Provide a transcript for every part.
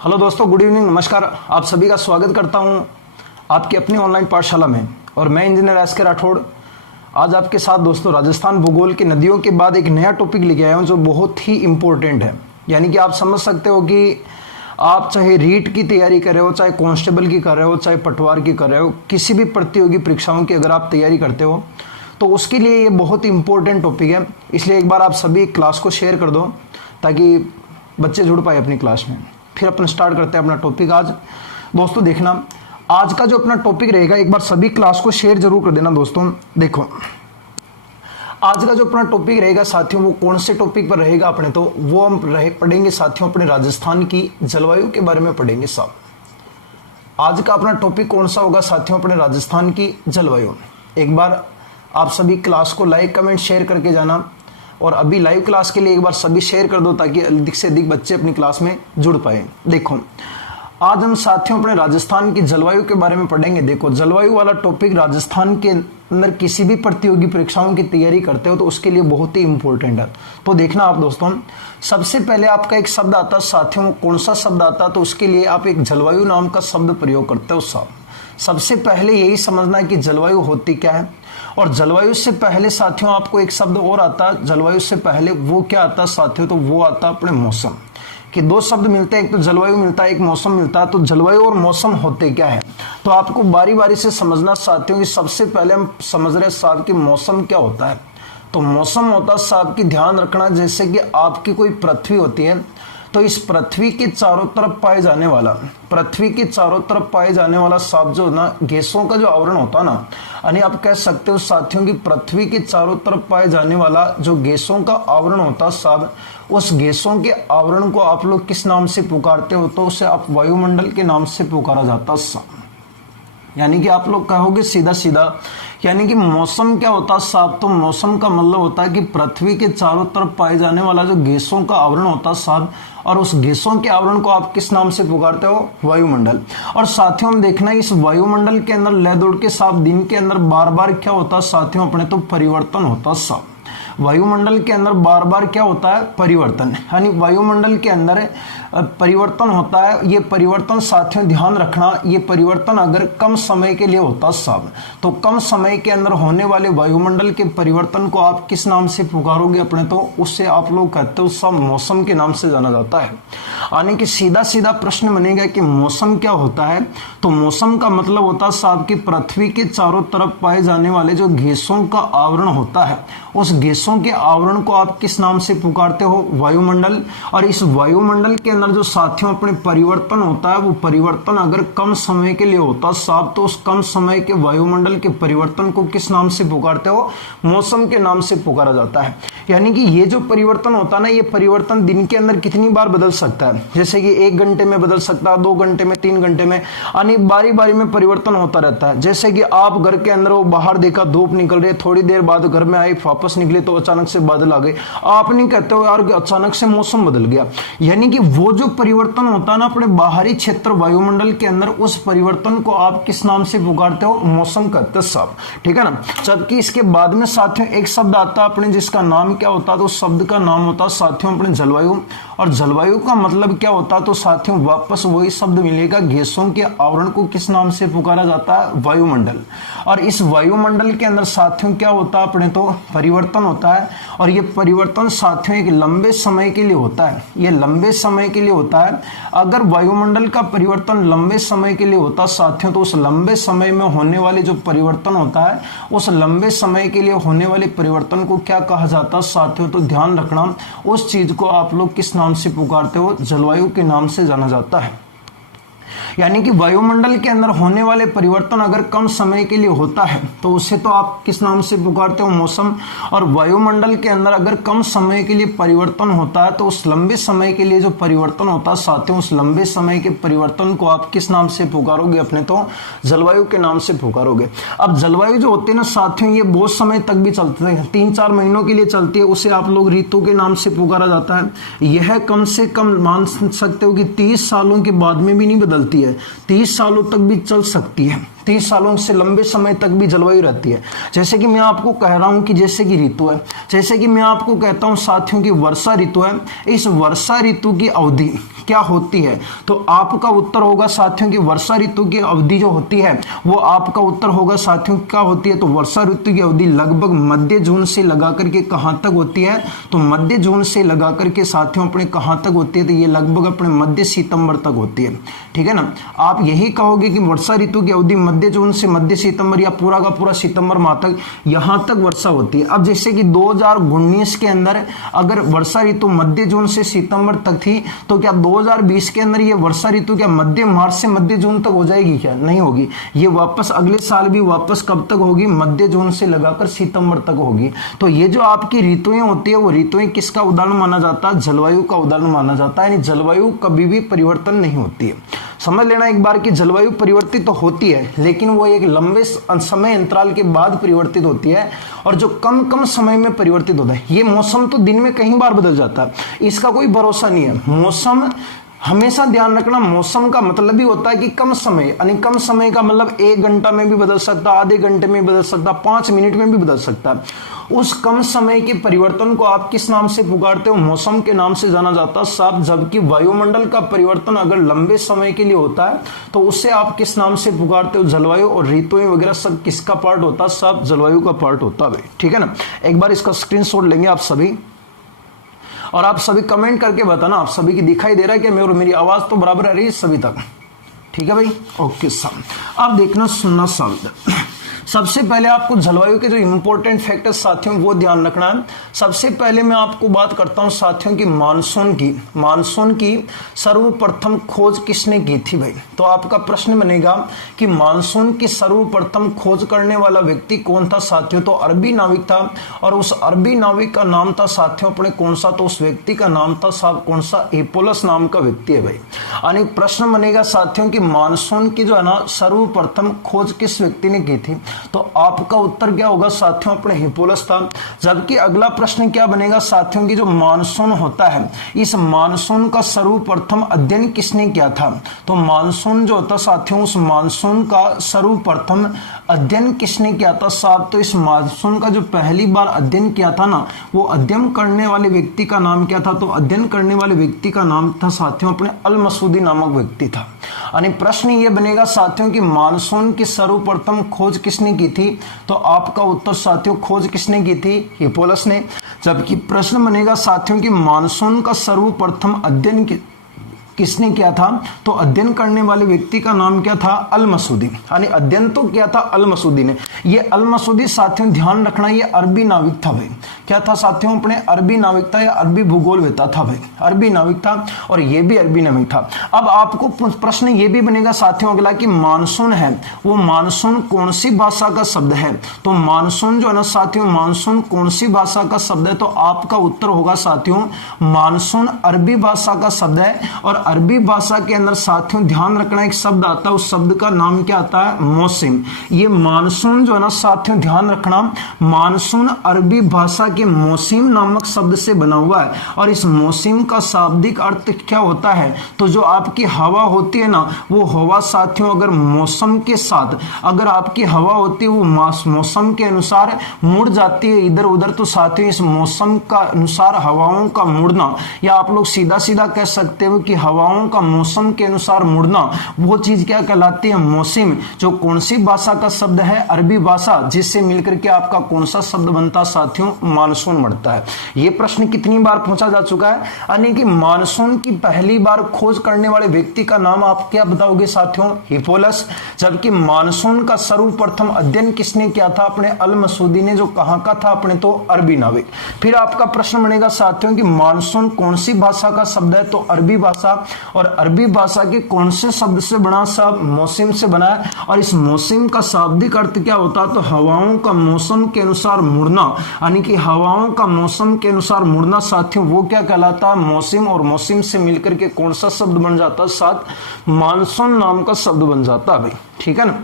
Hello दोस्तों, good evening, नमस्कार। आप सभी का स्वागत करता हूं आपकी अपनी ऑनलाइन पाठशाला में। और मैं इंजीनियर एस.के. राठौड़ आज आपके साथ दोस्तों राजस्थान भूगोल की नदियों के बाद एक नया टॉपिक लेके आया हूं जो बहुत ही इम्पोर्टेंट है। यानी कि आप समझ सकते हो कि आप चाहे रीट की तैयारी कर रहे हो, चाहे कांस्टेबल की कर रहे हो, चाहे पटवार की कर रहे हो, किसी भी प्रतियोगी परीक्षाओं की अगर आप तैयारी करते हो तो उसके लिए ये बहुत इंपॉर्टेंट टॉपिक है। इसलिए एक बार आप सभी क्लास को शेयर कर दो ताकि बच्चे जुड़ पाए अपनी क्लास में। फिर अपन स्टार्ट करते हैं अपना टॉपिक। आज दोस्तों देखना, आज का जो अपना टॉपिक रहेगा, एक बार सभी क्लास को शेयर जरूर कर देना दोस्तों। देखो आज का जो अपना टॉपिक रहेगा साथियों, वो कौन से टॉपिक पर रहेगा अपने, तो वो हम पढ़ेंगे साथियों अपने राजस्थान की जलवायु के बारे में पढ़ेंगे साहब। आज का अपना टॉपिक कौन सा होगा साथियों, अपने राजस्थान की जलवायु। एक बार आप सभी क्लास को लाइक कमेंट शेयर करके जाना, और अभी लाइव क्लास के लिए एक बार सभी शेयर कर दो ताकि अधिक से अधिक बच्चे अपनी क्लास में जुड़ पाए। देखो आज हम साथियों अपने राजस्थान की जलवायु के बारे में पढ़ेंगे। देखो जलवायु वाला टॉपिक राजस्थान के अंदर किसी भी प्रतियोगी परीक्षाओं की तैयारी करते हो तो उसके लिए बहुत ही इंपॉर्टेंट है। तो देखना आप दोस्तों, सबसे पहले आपका एक शब्द आता है साथियों, कौन सा शब्द आता है, तो उसके लिए आप एक जलवायु नाम का शब्द प्रयोग करते हो साहब। सबसे पहले यही समझना है कि जलवायु होती क्या है। और जलवायु से पहले साथियों आपको एक शब्द और आता है जलवायु से पहले, वो क्या आता है साथियों, तो वो आता है अपने मौसम। कि दो शब्द मिलते हैं, एक तो जलवायु मिलता है, एक मौसम मिलता है। तो जलवायु और मौसम होते क्या है, तो आपको बारी बारी से समझना साथियों। कि सबसे पहले हम समझ रहे हैं साहब कि मौसम क्या होता है। तो मौसम होता है साहब की ध्यान रखना, जैसे कि आपकी कोई पृथ्वी होती है, तो इस पृथ्वी के चारों तरफ पाए जाने वाला, पृथ्वी के चारों तरफ पाए जाने वाला साहब जो ना गैसों का जो आवरण होता है ना, यानी आप कह सकते हो साथियों की पृथ्वी के चारों तरफ पाए जाने वाला जो गैसों का आवरण होता है साहब, उस गैसों के आवरण को आप लोग किस नाम से पुकारते हो, तो उसे आप वायुमंडल के नाम से पुकारा जाता है साहब। यानी कि आप लोग कहोगे सीधा सीधा, यानी कि मौसम क्या होता है साहब, तो मौसम का मतलब होता है कि पृथ्वी के चारों तरफ पाए जाने वाला जो गैसों का आवरण होता है साहब, और उस गैसों के आवरण को आप किस नाम से पुकारते हो, वायुमंडल। और साथियों हम देखना इस वायुमंडल के अंदर लय दौड़ के साहब दिन के अंदर बार बार क्या होता है साथियों अपने, तो परिवर्तन होता है साहब। वायुमंडल के अंदर बार बार क्या होता है, परिवर्तन। यानी वायुमंडल के अंदर परिवर्तन होता है। ये परिवर्तन साथियों ध्यान रखना, ये परिवर्तन अगर कम समय के लिए होता है साहब, तो कम समय के अंदर होने वाले वायुमंडल के परिवर्तन को आप किस नाम से पुकारोगे अपने, तो उससे आप लोग कहते हो सब मौसम के नाम से जाना जाता है। यानी कि सीधा सीधा प्रश्न बनेगा कि मौसम क्या होता है, तो मौसम का मतलब होता है साहब की पृथ्वी के चारों तरफ पाए जाने वाले जो गैसों का आवरण होता है, उस गैसों के आवरण को आप किस नाम से पुकारते हो, वायुमंडल। और इस वायुमंडल के अंदर जो साथियों अपने परिवर्तन होता है, वो परिवर्तन अगर कम समय के लिए होता है साहब, तो उस कम समय के वायुमंडल के परिवर्तन को किस नाम से पुकारते हो, मौसम के नाम से पुकारा जाता है। यानी कि ये जो परिवर्तन होता है ना, ये परिवर्तन दिन के अंदर कितनी बार बदल सकता है, जैसे कि 1 घंटे में बदल सकता है, 2 घंटे में, 3 घंटे में, यानी बारी बारी में परिवर्तन होता रहता है। जैसे कि आप घर के अंदर वो बाहर देखा धूप निकल रही है, थोड़ी देर बाद घर में आई, वापस निकले तो अचानक से बादल आ गए, आप नहीं कहते हो यार अचानक से मौसम बदल गया। यानी कि वो जो परिवर्तन होता है ना अपने बाहरी क्षेत्र वायुमंडल के अंदर, उस परिवर्तन को आप किस नाम से पुकारते हो, मौसम कहते हैं साहब, ठीक है ना। जबकि इसके बाद में साथियों एक शब्द आता है अपने, जिसका नाम क्या होता है, तो शब्द का नाम होता है साथियों अपने जलवायु। और जलवायु का मतलब क्या होता है, तो साथियों वापस वही शब्द मिलेगा, गैसों के आवरण को किस नाम से पुकारा जाता है, वायुमंडल। और इस वायुमंडल के अंदर साथियों क्या होता है अपने, तो परिवर्तन होता है। और ये परिवर्तन साथियों एक लंबे समय के लिए होता है, ये लंबे समय के लिए होता है। अगर वायुमंडल का परिवर्तन लंबे समय के लिए होता है साथियों, तो उस लंबे समय में होने वाले जो परिवर्तन होता है, उस लंबे समय के लिए होने वाले परिवर्तन को क्या कहा जाता है साथियों, तो ध्यान रखना उस चीज को आप लोग किस नाम से पुकारते हो, जलवायु के नाम से जाना जाता है। यानी कि वायुमंडल के अंदर होने वाले परिवर्तन अगर कम समय के लिए होता है तो उसे तो आप किस नाम से पुकारते हो, मौसम। और वायुमंडल के अंदर अगर कम समय के लिए परिवर्तन होता है तो उस लंबे समय के लिए जो परिवर्तन होता है साथियों, उस लंबे समय के परिवर्तन को आप किस नाम से पुकारोगे अपने, तो जलवायु के नाम से पुकारोगे। अब जलवायु जो होती है ना साथियों, ये बहुत समय तक भी चलते हैं, 3-4 महीनों के लिए चलती है, उसे आप लोग ऋतु के नाम से पुकारा जाता है। यह कम से कम मान सकते हो कि 30 सालों के बाद में भी नहीं बदलती है, 30 सालों तक भी चल सकती है। 30 सालों से लंबे समय तक भी जलवायु रहती है। जैसे कि मैं आपको कह रहा हूं कि जैसे कि ऋतु है, जैसे कि मैं आपको कहता हूं साथियों की वर्षा ऋतु है, इस वर्षा ऋतु की अवधि क्या होती है? तो आपका उत्तर होगा साथियों की वर्षा ऋतु की अवधि जो होती है वो आपका उत्तर होगा साथियों क्या होती है? तो वर्षा ऋतु की अवधि लगभग मध्य जून से लगा करके कहां तक होती है? तो मध्य जून से लगा करके साथियों अपने कहां तक होती है? तो ये लगभग अपने मध्य सितंबर तक होती है। ठीक है ना। आप यही कहोगे कि वर्षा ऋतु की अवधि मध्य जून से मध्य सितंबर या पूरा का पूरा सितंबर माह तक यहां तक वर्षा होती है। अब जैसे कि 2019 के अंदर अगर वर्षा ऋतु मध्य जून से सितंबर तक थी, तो क्या 2020 के अंदर ये वर्षा ऋतु क्या मध्य मार्च से मध्य जून तक हो जाएगी? क्या नहीं होगी। ये वापस अगले साल भी वापस कब तक होगी? मध्य जून से लगाकर सितंबर तक होगी। तो ये जो आपकी ऋतुएं होती है वो ऋतुएं किसका उदाहरण माना जाता है? जलवायु का उदाहरण माना जाता है। यानी जलवायु कभी भी परिवर्तन नहीं होती है। समझ लेना एक बार कि जलवायु परिवर्तित तो होती है, लेकिन वो एक लंबे समय अंतराल के बाद परिवर्तित होती है और जो कम कम समय में परिवर्तित होता है। ये मौसम तो दिन में कई बार बदल जाता है, इसका कोई भरोसा नहीं है। मौसम हमेशा ध्यान रखना, मौसम का मतलब भी होता है कि कम समय, यानी कम समय का मतलब 1 घंटा में भी बदल सकता, आधे घंटे में बदल सकता, 5 मिनट में भी बदल सकता है। उस कम समय के परिवर्तन को आप किस नाम से पुकारते हो? मौसम के नाम से जाना जाता है साहब। जबकि वायुमंडल का परिवर्तन अगर लंबे समय के लिए होता है तो उससे आप किस नाम से पुकारते हो? जलवायु। और ऋतुएं वगैरह सब किसका पार्ट होता है? सब जलवायु का पार्ट होता है। ठीक है ना। एक बार इसका स्क्रीनशॉट लेंगे आप सभी और आप सभी कमेंट करके बताना आप सभी की दिखाई दे रहा है कि मेरी आवाज तो बराबर आ रही है सभी तक? ठीक है भाई, ओके साहब। अब देखना सुनना शब्द। सबसे पहले आपको जलवायु के जो इंपॉर्टेंट फैक्टर्स साथियों वो ध्यान रखना है। सबसे पहले मैं आपको बात करता हूं साथियों की मानसून की। मानसून की सर्वप्रथम खोज किसने की थी भाई? तो आपका प्रश्न बनेगा कि मानसून की सर्वप्रथम खोज करने वाला व्यक्ति कौन था साथियों? तो अरबी नाविक था। और उस अरबी नाविक का नाम था साथियों अपने कौन सा? तो उस व्यक्ति का नाम था साहब कौन सा? एपोलस नाम का व्यक्ति है भाई। यानी प्रश्न बनेगा साथियों की मानसून की जो है ना सर्वप्रथम खोज किस व्यक्ति ने की थी? तो आपका उत्तर क्या होगा साथियों? अपने हिपोलस था। जबकि अगला प्रश्न क्या बनेगा साथियों की जो मानसून होता है, इस मानसून का सर्वप्रथम अध्ययन किसने किया था? तो मानसून जो होता साथियों, उस मानसून का सर्वप्रथम अध्ययन किसने किया था साहब? तो इस मानसून का जो पहली बार अध्ययन किया था ना, वो अध्ययन करने वाले व्यक्ति का नाम क्या था? तो अध्ययन करने वाले व्यक्ति का नाम था साथियों अपने अल मसूदी नामक व्यक्ति था। यानी प्रश्न ये बनेगा साथियों की मानसून की सर्वप्रथम खोज किसने की थी? तो आपका उत्तर साथियों खोज किसने की थी? हिपोलस ने। जबकि प्रश्न बनेगा साथियों की मानसून का सर्वप्रथम अध्ययन किसने किया था? तो अध्ययन करने वाले व्यक्ति का नाम क्या था? अल मसूदी। यानी अध्ययन तो किया था अल मसूदी ने। ये अल मसूदी साथियों ध्यान रखना ये अरबी नाविक था भाई। क्या था साथियों? अपने अरबी नाविक था या अरबी भूगोल वेता था भाई। अरबी नाविक था और ये भी अरबी नाविक था। अब आपको प्रश्न ये भी बनेगा साथियों अगला कि मानसून है वो मानसून कौन सी भाषा का शब्द है? तो मानसून जो है ना साथियों, मानसून कौन सी भाषा का शब्द है? तो आपका उत्तर होगा साथियों मानसून अरबी भाषा का शब्द है। और अरबी भाषा के अंदर साथियों ध्यान रखना एक शब्द आता है, उस शब्द का नाम क्या आता है? मौसम। ये मानसून जो है ना साथियों ध्यान रखना, मानसून अरबी भाषा के मौसम नामक शब्द से बना हुआ है। और इस मौसम का शाब्दिक अर्थ क्या होता है? तो जो आपकी हवा होती है ना, वो हवा साथियों अगर मौसम के साथ अगर आपकी हवा होती है वो मौसम के अनुसार मुड़ जाती है इधर उधर, तो साथियों इस मौसम का अनुसार हवाओं का मुड़ना, या आप लोग सीधा सीधा कह सकते हो कि हवाओं का मौसम के अनुसार मुड़ना, वो चीज क्या कहलाती है? मौसम। जो कौन सी भाषा का शब्द है? अरबी भाषा, जिससे मिलकर के आपका कौन सा शब्द बनता साथियों? मानसून बढ़ता है। ये प्रश्न कितनी बार पूछा जा चुका है? यानी कि मानसून की पहली बार खोज करने वाले व्यक्ति का नाम आप क्या बताओगे साथियों? हिपोलस। जबकि मानसून का सर्वप्रथम अध्ययन किसने किया था? अपने अल मसूदी ने, जो कहां का था? अपने तो अरबी नाविक। फिर आपका प्रश्न बनेगा साथियों कि मानसून कौन सी भाषा का शब्द है? तो अरबी भाषा। और अरबी भाषा के कौन से शब्द से बना? सब मौसम से बना है। और इस मौसम का शाब्दिक अर्थ क्या होता है? तो हवाओं का मौसम के अनुसार मुड़ना, यानी कि हवाओं का मौसम के अनुसार मुड़ना साथियों वो क्या कहलाता है? मौसम। और मौसम से मिलकर के कौन सा शब्द बन जाता है? साथ मानसून नाम का शब्द बन जाता है भाई। ठीक है ना।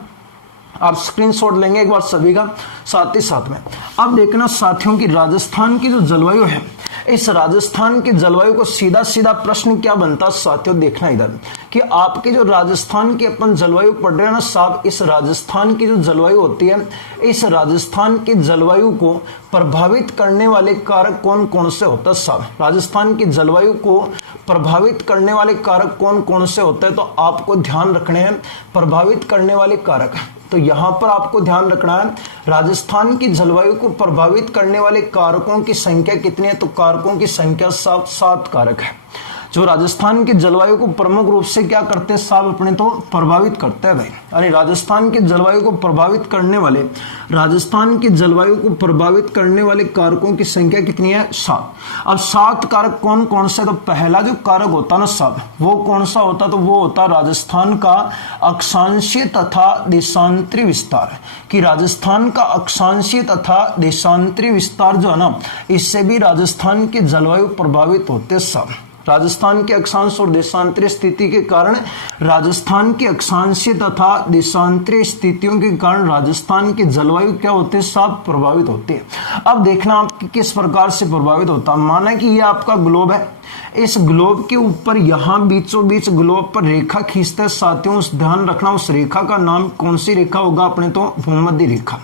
आप स्क्रीनशॉट लेंगे एक बार सभी का साथ ही साथ में। अब देखना साथियों की राजस्थान की जो जलवायु है, इस राजस्थान के जलवायु को सीधा सीधा प्रश्न क्या बनता साथियों, देखना इधर कि आपके जो राजस्थान की अपन जलवायु पढ़ रहे हैं ना साहब, इस राजस्थान की जो जलवायु होती है, इस राजस्थान की जलवायु को प्रभावित करने वाले कारक कौन कौन से होते हैं साहब, राजस्थान की जलवायु को प्रभावित करने वाले कारक कौन कौन से होते हैं, तो आपको ध्यान रखने हैं प्रभावित करने वाले कारक। तो यहां पर आपको ध्यान रखना है राजस्थान की जलवायु को प्रभावित करने वाले कारकों की संख्या कितनी है, तो कारकों की संख्या 7 कारक है जो राजस्थान की जलवायु को प्रमुख रूप से क्या करते हैं साहब, अपने तो प्रभावित करते हैं भाई। यानी राजस्थान की जलवायु को प्रभावित करने वाले, राजस्थान की जलवायु को प्रभावित करने वाले कारकों की संख्या कितनी है, 7। अब 7 कारक कौन कौन से, तो पहला जो कारक होता ना साहब वो कौन सा होता, तो वो होता राजस्थान का अक्षांशीय तथा देशांतरी विस्तार, कि राजस्थान का अक्षांशीय तथा देशांतरी विस्तार जो है ना, इससे भी राजस्थान की जलवायु प्रभावित होते साहब। राजस्थान के अक्षांश और देशांतरीय स्थिति के कारण, राजस्थान की अक्षांशीय तथा देशांतरीय स्थितियों के कारण राजस्थान की जलवायु क्या होती है साहब, प्रभावित होती है। अब देखना आप किस प्रकार से प्रभावित होता है। माना कि ये आपका ग्लोब है, इस ग्लोब के ऊपर यहां बीचों बीच ग्लोब पर रेखा खींचते हैं साथियों, उस ध्यान रखना उस रेखा का नाम कौन सी रेखा होगा, अपने तो भूमध्य रेखा।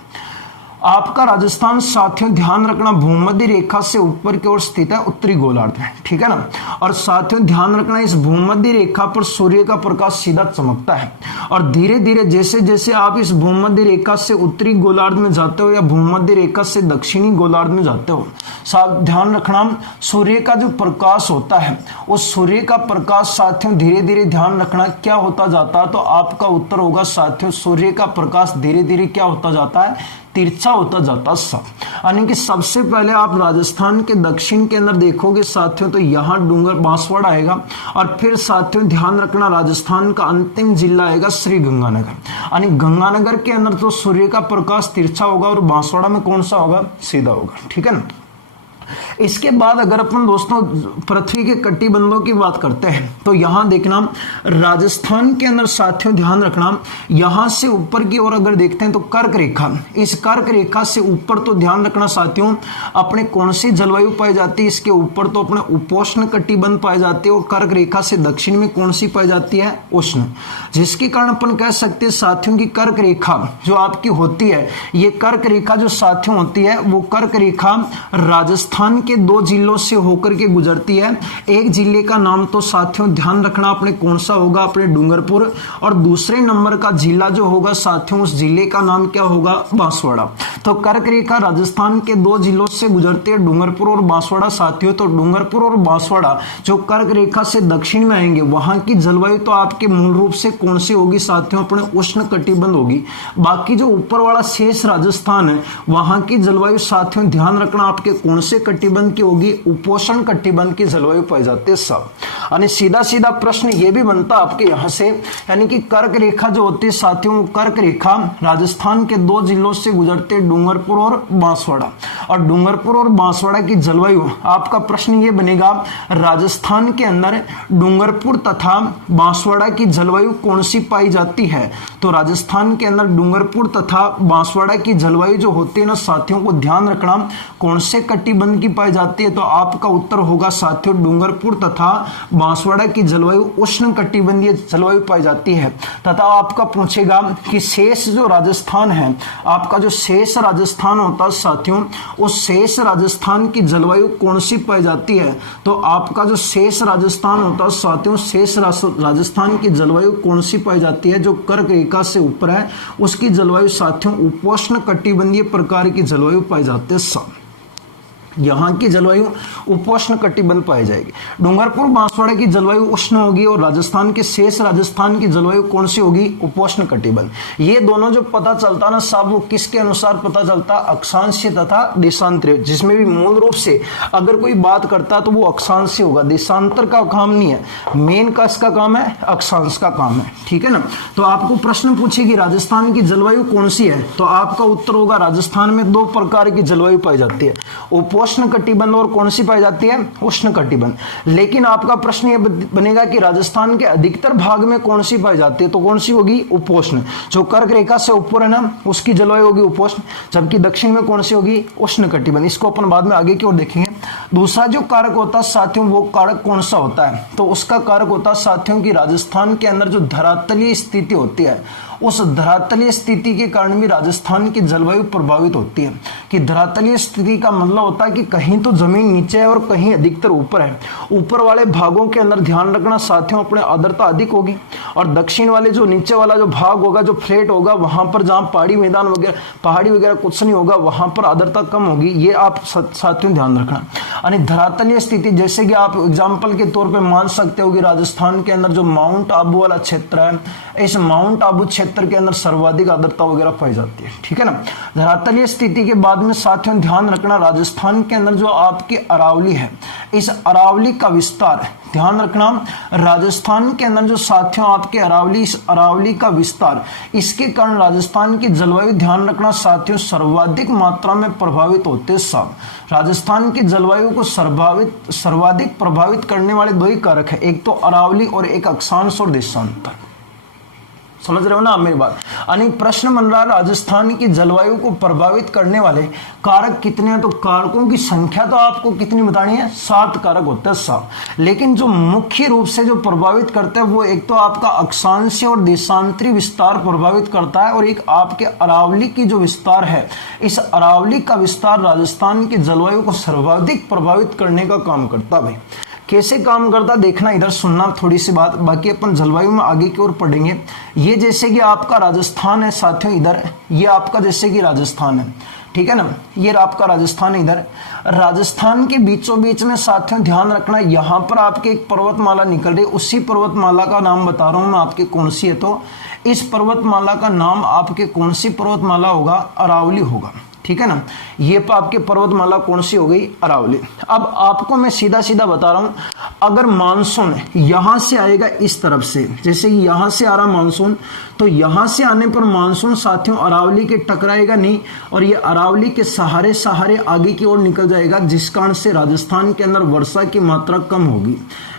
आपका राजस्थान साथियों ध्यान रखना भूमध्य रेखा से ऊपर की ओर स्थित है उत्तरी गोलार्ध में, ठीक है ना। और साथियों ध्यान रखना इस भूमध्य रेखा पर सूर्य का प्रकाश सीधा चमकता है, और धीरे धीरे जैसे जैसे आप इस भूमध्य रेखा से उत्तरी गोलार्ध में जाते हो या भूमध्य रेखा से दक्षिणी गोलार्ध में जाते हो, साथ ध्यान रखना सूर्य का जो प्रकाश होता है उस सूर्य का प्रकाश साथियों धीरे धीरे ध्यान रखना क्या होता जाता है, तो आपका उत्तर होगा साथियों सूर्य का प्रकाश धीरे धीरे क्या होता जाता है, तिरछा होता जाता सब। यानी कि सबसे पहले आप राजस्थान के दक्षिण के अंदर देखोगे साथियों तो यहाँ डूंगर बांसवाड़ा आएगा, और फिर साथियों ध्यान रखना राजस्थान का अंतिम जिला आएगा श्री गंगानगर। यानी गंगानगर के अंदर तो सूर्य का प्रकाश तिरछा होगा और बांसवाड़ा में कौन सा होगा, सीधा होगा, ठीक है ना। इसके बाद अगर अपन दोस्तों पृथ्वी के कटिबंधों की बात करते हैं तो यहां देखना राजस्थान के अंदर साथियों ध्यान रखना यहां से ऊपर की ओर अगर देखते हैं तो कर्क रेखा, इस कर्क रेखा से ऊपर तो ध्यान रखना साथियों अपने कौन सी जलवायु पाई जाती है, इसके ऊपर तो अपने उपोष्ण कटिबंध पाई जाती है, और कर्क रेखा से दक्षिण में कौन सी पाई जाती है, उष्ण, जिसके कारण अपन कह सकते हैं साथियों की कर्क रेखा जो आपकी होती है, ये कर्क रेखा जो साथियों होती है वो कर्क रेखा राजस्थान के 2 जिलों से होकर के गुजरती है। एक जिले का नाम तो साथियों ध्यान रखना अपने कौन सा होगा, अपने डूंगरपुर, और दूसरे नंबर का जिला जो होगा साथियों उस जिले का नाम क्या होगा, बांसवाड़ा। तो कर्क रेखा राजस्थान के 2 जिलों से गुजरती है, डूंगरपुर और बांसवाड़ा साथियों। तो डूंगरपुर और बांसवाड़ा जो कर्क रेखा से दक्षिण में आएंगे वहां की जलवायु तो आपके मूल रूप से कौन सी होगी साथियों, अपने उष्ण कटिबंध होगी। बाकी जो ऊपर वाला शेष राजस्थान है वहां की जलवायु साथियों ध्यान रखना आपके कौन से कटिबंध की होगी, उपोष्ण कटिबंध की जलवायु पाई जाती है सब। यानी सीधा सीधा प्रश्न ये भी बनता आपके यहां से, यानी कि कर्क रेखा जो होती है साथियों, कर्क रेखा राजस्थान के 2 जिलों से गुजरते डूंगरपुर और बांसवाड़ा, और डूंगरपुर और बांसवाड़ा की जलवायु आपका प्रश्न ये बनेगा राजस्थान के अंदर डूंगरपुर तथा बांसवाड़ा की जलवायु कौन सी पाई जाती है। तो राजस्थान के अंदर डूंगरपुर तथा बांसवाड़ा की जलवायु जो होती है ना साथियों को ध्यान रखना कौन से कटिबंध की पाई जाती है, तो आपका उत्तर होगा साथियों डूंगरपुर तथा बांसवाड़ा की जलवायु उष्ण कटिबंधीय जलवायु पाई जाती है। तथा आपका पूछेगा कि शेष जो राजस्थान है, आपका जो शेष राजस्थान होता है साथियों उस शेष राजस्थान की जलवायु कौन सी पाई जाती है, तो आपका जो शेष राजस्थान होता है साथियों शेष राजस्थान की जलवायु कौन सी पाई जाती है, जो कर्क रेखा से ऊपर है उसकी जलवायु साथियों उपोष्ण कटिबंधीय प्रकार की जलवायु पाई जाती है सब। यहाँ की जलवायु उपोष्ण कटिबंध पाई जाएगी। डूंगरपुर बांसवाड़ा की जलवायु उष्ण होगी और राजस्थान के शेष राजस्थान की जलवायु कौन सी होगी, उपोष्ण कटिबंध। ये दोनों जो पता चलता ना साहब वो किसके अनुसार पता चलता, अक्षांशीय तथा देशांतरीय, जिसमें भी मूल रूप से अगर कोई बात करता तो वो अक्षांशीय होगा, देशांतर का काम नहीं है, मेन का इसका काम है, अक्षांश का काम है, ठीक है ना। तो आपको प्रश्न पूछेगी राजस्थान की जलवायु कौन सी है, तो आपका उत्तर होगा राजस्थान में 2 प्रकार की जलवायु पाई जाती है, उपोष्ण कटिबंध और कौन सी पाई जाती है, उष्ण कटिबंध। लेकिन आपका प्रश्न ये बनेगा कि राजस्थान के अधिकतर भाग में कौन सी पाई जाती है, तो कौन सी होगी, उपोष्ण। जो कर्क रेखा से ऊपर है ना उसकी जलवायु होगी उपोष्ण, जबकि दक्षिण में कौन सी होगी, उष्ण कटिबंध। इसको अपन बाद में आगे की ओर देखेंगे। दूसरा जो कारक होता है साथियों, वो कारक कौन सा होता है, तो उसका कारक होता है साथियों की राजस्थान के अंदर जो धरातलीय स्थिति होती है, उस धरातलीय स्थिति के कारण भी राजस्थान की जलवायु प्रभावित होती है। कि धरातलीय स्थिति का मतलब होता है कि कहीं तो जमीन नीचे है और कहीं अधिकतर ऊपर है। ऊपर वाले भागों के अंदर ध्यान रखना साथियों अपने आर्द्रता अधिक होगी, और दक्षिण वाले जो नीचे वाला जो भाग होगा, जो फ्लैट होगा, वहां पर जहां पहाड़ी मैदान वगैरह, पहाड़ी वगैरह कुछ नहीं होगा, वहां पर आर्द्रता कम होगी। ये आप साथियों ध्यान रखना। यानी धरातलीय स्थिति, जैसे कि आप एग्जाम्पल के तौर पर मान सकते हो कि राजस्थान के अंदर जो माउंट आबू वाला क्षेत्र है, इस माउंट आबू क्षेत्र के अंदर सर्वाधिक आर्द्रता वगैरह पाई जाती है, ठीक है ना। धरातलीय स्थिति के बाद में साथियों ध्यान रखना राजस्थान के अंदर जो आपकी अरावली है, इस अरावली का विस्तार ध्यान रखना। राजस्थान के अंदर जो साथियों आपके अरावली, इस अरावली का विस्तार, इसके कारण राजस्थान की जलवायु ध्यान रखना साथियों सर्वाधिक मात्रा में प्रभावित होते सब। राजस्थान की जलवायु को सर्वाधिक प्रभावित करने वाले दो ही कारक है, एक तो अरावली और एक अक्षांश और देशांतर। समझ रहे हो ना आप मेरी बात। यानी प्रश्न बन रहा राजस्थान की जलवायु को प्रभावित करने वाले कारक कितने हैं, तो कारकों की संख्या तो आपको कितनी बतानी है, 7 कारक होते हैं, 7। लेकिन जो मुख्य रूप से जो प्रभावित करते हैं वो एक तो आपका अक्षांशीय और देशांतरी विस्तार प्रभावित करता है, और एक आपके अरावली की जो विस्तार है, इस अरावली का विस्तार राजस्थान की जलवायु को सर्वाधिक प्रभावित करने का काम करता है। भाई कैसे काम करता देखना, इधर सुनना थोड़ी सी बात, बाकी अपन जलवायु में आगे की ओर पढ़ेंगे। ये जैसे कि आपका राजस्थान है साथियों, इधर ये आपका जैसे कि राजस्थान है, ठीक है ना, ये आपका राजस्थान है। इधर राजस्थान के बीचों बीच में साथियों ध्यान रखना, यहाँ पर आपके एक पर्वतमाला निकल रही है, उसी पर्वतमाला का नाम बता रहा हूं मैं आपके कौन सी है, तो इस पर्वतमाला का नाम आपके कौन सी पर्वतमाला होगा, अरावली होगा, ठीक है ना। ये आपके पर्वतमाला कौन सी हो गई, अरावली। अब आपको मैं सीधा सीधा बता रहा हूं, अगर मानसून यहां से आएगा इस तरफ से, जैसे कि यहां से आ रहा मानसून, तो यहां से आने पर मानसून साथियों अरावली के टकराएगा नहीं, और ये अरावली के सहारे सहारे आगे की ओर निकल जाएगा, जिस कारण से राजस्थान के अंदर वर्षा की मात्रा कम होगी,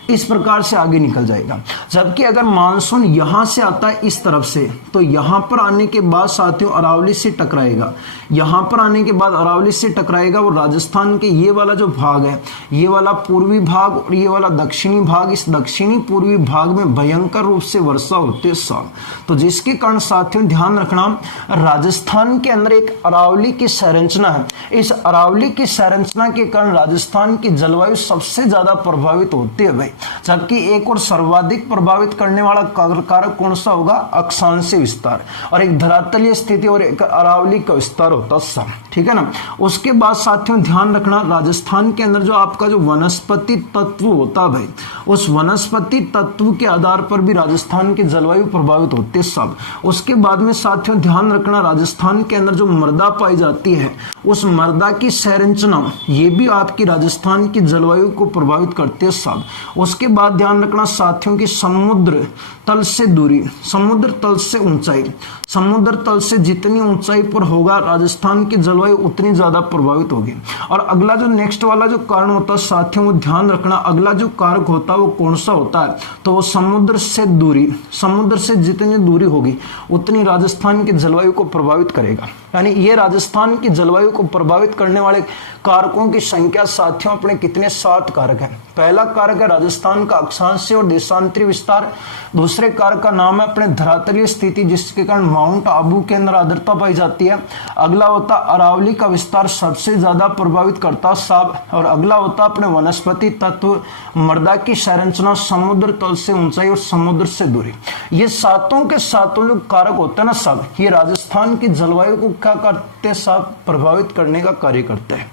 इस प्रकार से आगे निकल जाएगा। जबकि अगर मानसून यहां से आता है इस तरफ से, तो यहां पर आने के बाद साथियों अरावली से टकराएगा, यहां पर आने के बाद अरावली से टकराएगा, वो राजस्थान के ये वाला जो भाग है, ये वाला पूर्वी भाग और ये वाला दक्षिणी भाग, इस दक्षिणी पूर्वी भाग में भयंकर रूप से वर्षा होती है साहब। तो जिसके कारण साथियों ध्यान रखना, राजस्थान के अंदर एक अरावली की संरचना है, इस अरावली की संरचना के कारण राजस्थान की जलवायु सबसे ज्यादा प्रभावित होती है भाई। जबकि एक और सर्वाधिक प्रभावित करने वाला कारक कौन सा होगा, अक्षांशीय विस्तार, और एक धरातलीय स्थिति और एक अरावली का विस्तार होता सब, ठीक है ना। उसके बाद साथियों ध्यान रखना, राजस्थान के अंदर जो आपका जो वनस्पति तत्व होता है भाई, उस वनस्पति तत्व के आधार पर भी राजस्थान की जलवायु प्रभावित होती है सब। उसके बाद में साथियों ध्यान रखना, राजस्थान के अंदर जो मृदा पाई जाती है, उस मृदा की संरचना, ये भी आपकी राजस्थान की जलवायु को प्रभावित करते हैं सब। उसके बाद ध्यान रखना साथियों की समुद्र तल से दूरी, समुद्र तल से ऊंचाई, समुद्र तल से जितनी ऊंचाई पर होगा राजस्थान की जलवायु उतनी ज्यादा प्रभावित होगी। और अगला जो नेक्स्ट वाला जो कारण होता है साथियों, वो ध्यान रखना, अगला जो कारक होता है वो कौन सा होता है, तो वो समुद्र से दूरी, समुद्र से जितनी दूरी होगी उतनी राजस्थान की जलवायु को प्रभावित करेगा। यानी ये राजस्थान की जलवायु को प्रभावित करने वाले कारकों की संख्या साथियों अपने कितने, 7 कारक है। पहला कारक है राजस्थान का अक्षांशीय और देशांतरी विस्तार, दूसरे कारक का नाम है अपने धरातलीय स्थिति, जिसके कारण माउंट आबू के अंदर आर्द्रता पाई जाती है। अगला होता अरावली का विस्तार, सबसे ज्यादा प्रभावित करता साब, और अगला होता अपने वनस्पति तत्व, मृदा की संरचना, समुद्र तल से ऊंचाई और समुद्र से दूरी। ये सातों के सातों जो कारक होते हैं ना सब, ये राजस्थान की जलवायु को क्या करते साहब, प्रभावित करने का कार्य करते हैं।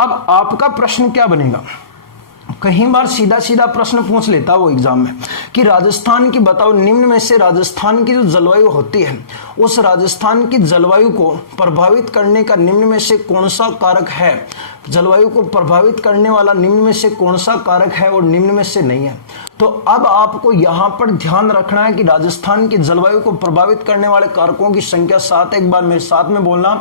अब आपका प्रश्न क्या बनेगा, कई बार सीधा सीधा प्रश्न पूछ लेता वो एग्जाम में कि राजस्थान की बताओ, निम्न में से राजस्थान की जो जलवायु होती है, उस राजस्थान की जलवायु को प्रभावित करने का निम्न में से कौन सा कारक है, जलवायु को प्रभावित करने वाला निम्न में से कौन सा कारक है और निम्न में से नहीं है। तो अब आपको यहां पर ध्यान रखना है कि राजस्थान की जलवायु को प्रभावित करने वाले कारकों की संख्या 7। एक बार मेरे साथ में बोलना।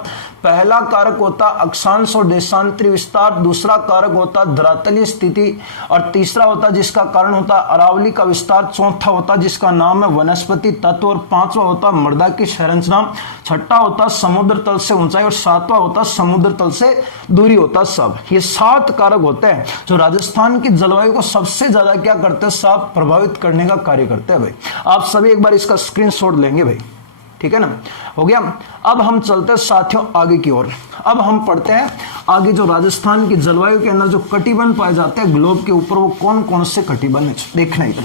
पहला कारक होता अक्षांश और देशांतरी विस्तार, दूसरा कारक होता धरातलीय स्थिति, और तीसरा होता जिसका कारण होता अरावली का विस्तार, चौथा होता जिसका नाम है वनस्पति तत्व, और पांचवा होता मृदा की संरचना, छठा होता समुद्र तल से ऊंचाई, और सातवां होता समुद्र तल से दूरी होता सब। ये 7 कारक होते हैं जो राजस्थान की जलवायु को सबसे ज्यादा क्या करते हैं, साफ प्रभावित करने का कार्य करते हैं भाई। आप सभी एक बार इसका स्क्रीनशॉट लेंगे भाई, ठीक है ना, हो गया। अब हम चलते हैं साथियों आगे की ओर। अब हम पढ़ते हैं आगे जो राजस्थान की जलवायु के अंदर जो कटिबंध पाए जाते हैं ग्लोब के ऊपर, वो कौन कौन से कटिबंध है, देखना इधर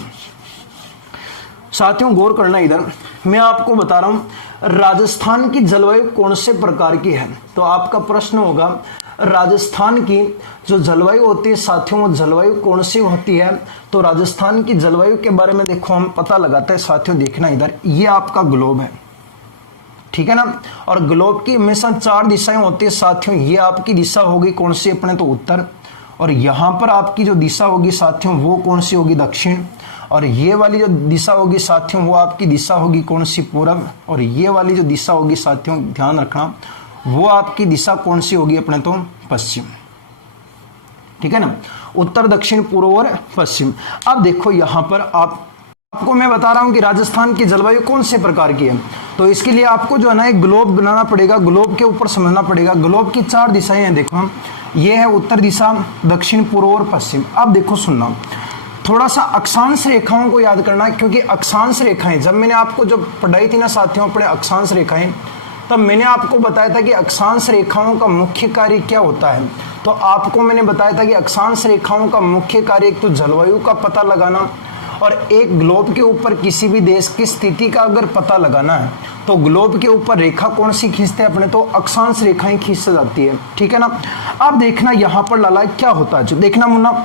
साथियों, गौर करना इधर। मैं आपको बता रहा हूं राजस्थान की जलवायु कौन से प्रकार की है। तो आपका प्रश्न होगा राजस्थान की जो जलवायु होती है साथियों, वो जलवायु कौन सी होती है। तो राजस्थान की जलवायु के बारे में देखो हम पता लगाते हैं साथियों, देखना इधर, ये आपका ग्लोब है, ठीक है ना, और ग्लोब की हमेशा 4 दिशाएं होती है साथियों। ये आपकी दिशा होगी कौन सी अपने, तो उत्तर, और यहां पर आपकी जो दिशा होगी साथियों वो कौन सी होगी, दक्षिण, और ये वाली जो दिशा होगी साथियों वो आपकी दिशा होगी कौन सी, पूरब, और ये वाली जो दिशा होगी साथियों ध्यान रखना वो आपकी दिशा कौन सी होगी अपने, तो पश्चिम, ठीक है ना, उत्तर दक्षिण पूर्व और पश्चिम। अब देखो यहां पर आपको मैं बता रहा हूं कि राजस्थान की जलवायु कौन से प्रकार की है। तो इसके लिए आपको जो है ना एक ग्लोब बनाना पड़ेगा, ग्लोब के ऊपर समझना पड़ेगा। ग्लोब की 4 दिशाएं हैं, देखो ये है उत्तर दिशा, दक्षिण, पूर्व और पश्चिम। अब देखो सुनना, थोड़ा सा अक्षांश रेखाओं को याद करना, क्योंकि अक्षांश रेखाएं जब मैंने आपको जब पढ़ाई थी ना साथियों अपने अक्षांश रेखाएं, तब मैंने आपको बताया था कि अक्षांश रेखाओं का मुख्य कार्य क्या होता है। तो आपको मैंने बताया था कि अक्षांश रेखाओं का मुख्य कार्य एक तो जलवायु का पता लगाना, और एक ग्लोब के ऊपर किसी भी देश की स्थिति का अगर पता लगाना है तो ग्लोब के ऊपर रेखा कौन सी खींचते हैं अपने, तो अक्षांश रेखाएं खींच जाती है, ठीक है ना। अब देखना यहां पर लाला क्या होता है, जो देखना मुन्ना,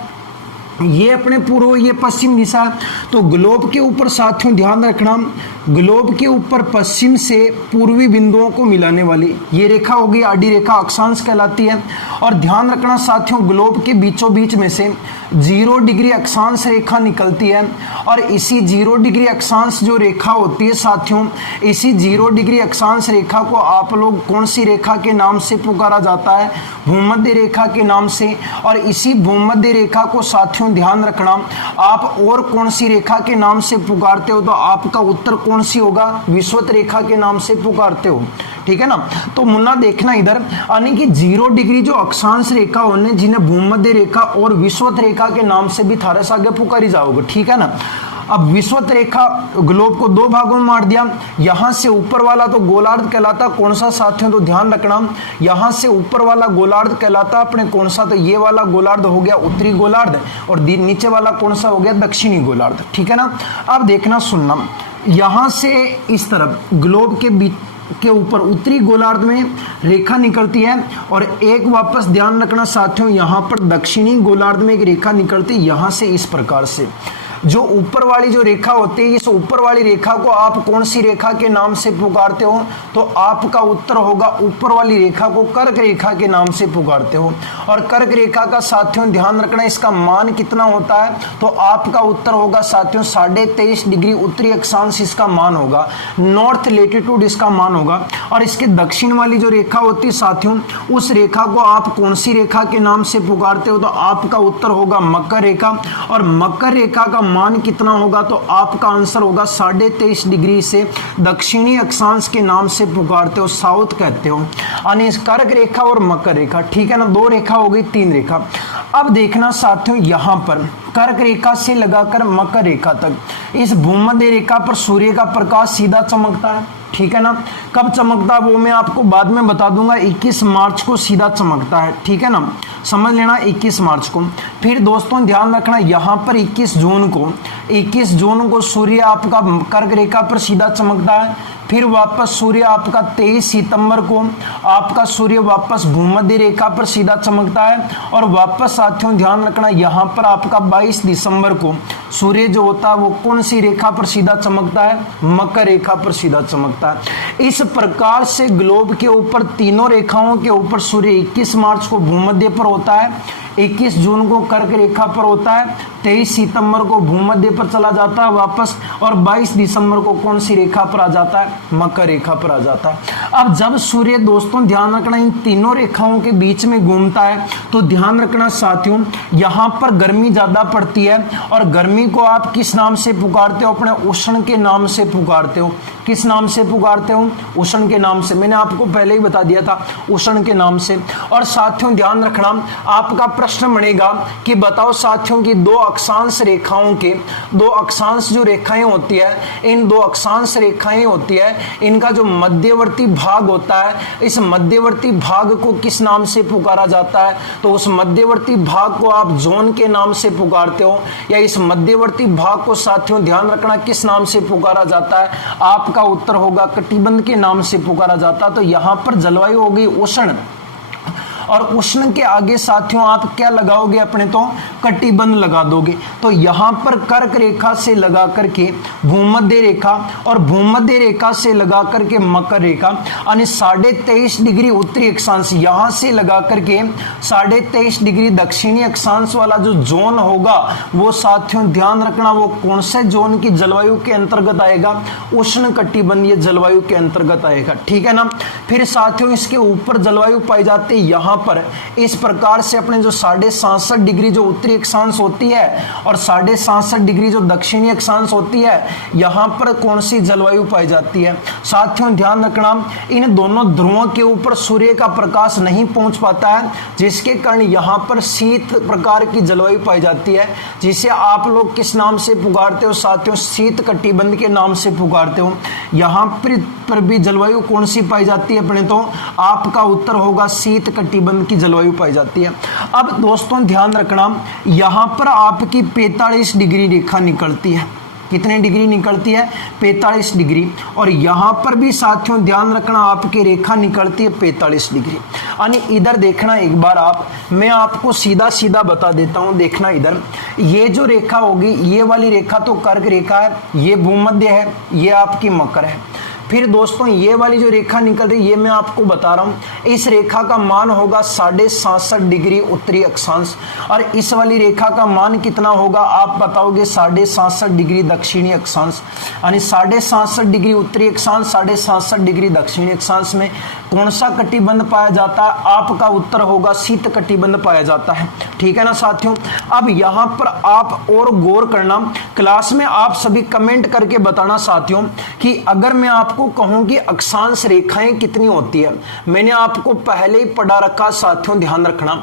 ये अपने पूर्व ये पश्चिम दिशा। तो ग्लोब के ऊपर साथियों ध्यान रखना, ग्लोब के ऊपर पश्चिम से पूर्वी बिंदुओं को मिलाने वाली ये रेखा होगी आडी रेखा, अक्षांश कहलाती है। और ध्यान रखना साथियों ग्लोब के बीचों बीच में से 0 डिग्री अक्षांश रेखा निकलती है, और इसी 0 डिग्री अक्षांश जो रेखा होती है साथियों, इसी 0 डिग्री अक्षांश रेखा को आप लोग कौन सी रेखा के नाम से पुकारा जाता है, भूमध्य रेखा के नाम से। और इसी भूमध्य रेखा को साथियों ध्यान रखना आप और कौन सी रेखा के नाम से पुकारते हो, तो आपका उत्तर कौन सी होगा, विषुवत रेखा के नाम से पुकारते हो, ठीक है ना। तो मुन्ना देखना इधर, यानी कि 0 डिग्री जो अक्षांश रेखा होने जिन्हें भूमध्य रेखा और विषुवत रेखा के नाम से भी थारस आगे पुकारी जाओगे, ठीक है ना। अब विषुवत रेखा ग्लोब को 2 भागों में बांट दिया, यहां से ऊपर वाला तो गोलार्ध कहलाता कौन सा साथियों, तो ध्यान रखना यहां से ऊपर वाला गोलार्ध कहलाता अपने कौन सा, तो ये वाला गोलार्ध हो गया उत्तरी गोलार्ध, और नीचे वाला कौन सा हो गया दक्षिणी गोलार्ध, ठीक है ना। अब देखना सुनना, यहां से इस तरफ ग्लोब के बीच के ऊपर उत्तरी गोलार्ध में रेखा निकलती है, और एक वापस ध्यान रखना साथियों यहां पर दक्षिणी गोलार्ध में एक रेखा निकलती है यहां से इस प्रकार से। जो ऊपर वाली जो रेखा होती है, इस ऊपर वाली रेखा को आप कौन सी रेखा के नाम से पुकारते हो, तो आपका उत्तर होगा ऊपर वाली रेखा को कर्क रेखा के नाम से पुकारते हो। और कर्क रेखा का साथियों ध्यान रखना इसका मान कितना होता है, तो आपका उत्तर होगा साथियों 23.5 डिग्री उत्तरी अक्षांश इसका मान होगा, नॉर्थ लेटीट्यूड इसका मान होगा। और इसके दक्षिण वाली जो रेखा होती है साथियों, उस रेखा को आप कौन सी रेखा के नाम से पुकारते हो, तो आपका उत्तर होगा मकर रेखा। और मकर रेखा का मान कितना होगा, तो आपका आंसर होगा 23.5 डिग्री से दक्षिणी अक्षांश के नाम से पुकारते हो, साउथ कहते हो, यानी कर्क रेखा और मकर रेखा, ठीक है ना। 2 रेखा हो गई, 3 रेखा। अब देखना साथियों यहां पर कर्क रेखा से लगाकर मकर रेखा तक इस भूमध्य रेखा पर सूर्य का प्रकाश सीधा चमकता है, ठीक है ना। कब चमकता है वो मैं आपको बाद में बता दूंगा, 21 मार्च को सीधा चमकता है, ठीक है ना, समझ लेना 21 मार्च को। फिर दोस्तों ध्यान रखना यहां पर 21 जून को सूर्य आपका कर्क रेखा पर सीधा चमकता है। फिर वापस सूर्य आपका 23 सितंबर को आपका सूर्य वापस भूमध्य रेखा पर सीधा चमकता है। और वापस साथियों ध्यान रखना यहां पर आपका 22 दिसंबर को सूर्य जो होता है वो कौन सी रेखा पर सीधा चमकता है, मकर रेखा पर सीधा चमकता है। इस प्रकार से ग्लोब के ऊपर तीनों रेखाओं के ऊपर सूर्य 21 मार्च को भूमध्य पर होता है, 21 जून को कर्क रेखा पर होता है, 23 सितंबर को भूमध्य पर चला जाता है वापस, और 22 दिसंबर को कौन सी रेखा पर आ जाता है, मकर रेखा पर आ जाता है। अब जब सूर्य दोस्तों ध्यान रखना इन तीनों रेखाओं के बीच में घूमता है तो ध्यान रखना साथियों, यहां पर गर्मी ज्यादा पड़ती है, और गर्मी को आप किस नाम से पुकारते हो, अपने उष्ण के नाम से पुकारते हो। किस नाम से पुकारते हो, उष्ण के नाम से, मैंने आपको पहले ही बता दिया था, उष्ण के नाम से। और साथियों ध्यान रखना, आपका प्रश्न बनेगा कि बताओ साथियों की दो अक्षांश रेखाओं के, दो अक्षांश जो रेखाएं होती है, इन दो अक्षांश रेखाएं होती है, इनका जो मध्यवर्ती भाग होता है, इस मध्यवर्ती भाग को किस नाम से पुकारा जाता है, तो उस मध्यवर्ती भाग को आप जोन के नाम से पुकारते हो, या इस मध्यवर्ती भाग को साथियों ध्यान रखना किस नाम से पुकारा जाता है, आपका उत्तर होगा कटिबंध के नाम से पुकारा जाता है। तो यहां पर जलवायु हो गई उष्ण, और उष्ण के आगे साथियों आप क्या लगाओगे, अपने तो कटिबंध लगा दोगे। तो यहां पर कर्क रेखा से लगा करके भूमध्य रेखा, और भूमध्य रेखा से लगा करके मकर रेखा, यानी 23.5 डिग्री उत्तरी अक्षांश यहां से लगा करके 23.5 डिग्री दक्षिणी अक्षांश वाला जो जोन होगा वो साथियों ध्यान रखना वो कौन से जोन की जलवायु के अंतर्गत आएगा, उष्ण कटिबंधीय जलवायु के अंतर्गत आएगा, ठीक है ना। फिर साथियों इसके ऊपर जलवायु पाई जाती है यहां पर इस प्रकार से, अपने जो 67.5 डिग्री जो उत्तरी अक्षांश होती है और 67.5 डिग्री जो दक्षिणी अक्षांश होती है, यहां पर कौन सी जलवायु पाई जाती है। साथियों ध्यान रखना, इन दोनों ध्रुवों के ऊपर सूर्य का प्रकाश नहीं पहुंच पाता है, जिसके कारण यहां पर शीत प्रकार की जलवायु पाई जाती है, जिसे आप लोग किस नाम से पुकारते हो साथियों, शीत कटिबंध के नाम से पुकारते हो। यहां पर भी जलवायु कौन सी पाई जाती है, अपने तो आपका उत्तर होगा शीत कटिबंध की जलवायु पाई जाती है। अब दोस्तों ध्यान रखना, यहां पर आपकी 45 डिग्री रेखा निकलती है, कितने डिग्री निकलती है, 45 डिग्री, और यहां पर भी साथियों ध्यान रखना आपकी रेखा निकलती है 45 डिग्री। यानी इधर देखना एक बार आप, मैं आपको सीधा सीधा बता देता हूं, देखना इधर, ये जो रेखा होगी, ये वाली रेखा तो कर्क रेखा है, ये भूमध्य है, ये आपकी मकर है। फिर दोस्तों ये वाली जो रेखा निकल रही है, ये मैं आपको बता रहा हूं, इस रेखा का मान होगा 67.5 डिग्री उत्तरी अक्षांश, और इस वाली रेखा का मान कितना होगा आप बताओगे, 67.5 डिग्री दक्षिणी अक्षांश। यानी 67.5 डिग्री उत्तरी अक्षांश, 67.5 डिग्री दक्षिणी अक्षांश में कौन सा कटिबंध पाया जाता है, आपका उत्तर होगा शीत कटिबंध पाया जाता है, ठीक है ना साथियों। अब यहां पर आप और गौर करना, क्लास में आप सभी कमेंट करके बताना साथियों कि अगर मैं आपको कहूं कि अक्षांश रेखाएं कितनी होती है, मैंने आपको पहले ही पढ़ा रखा साथियों, ध्यान रखना।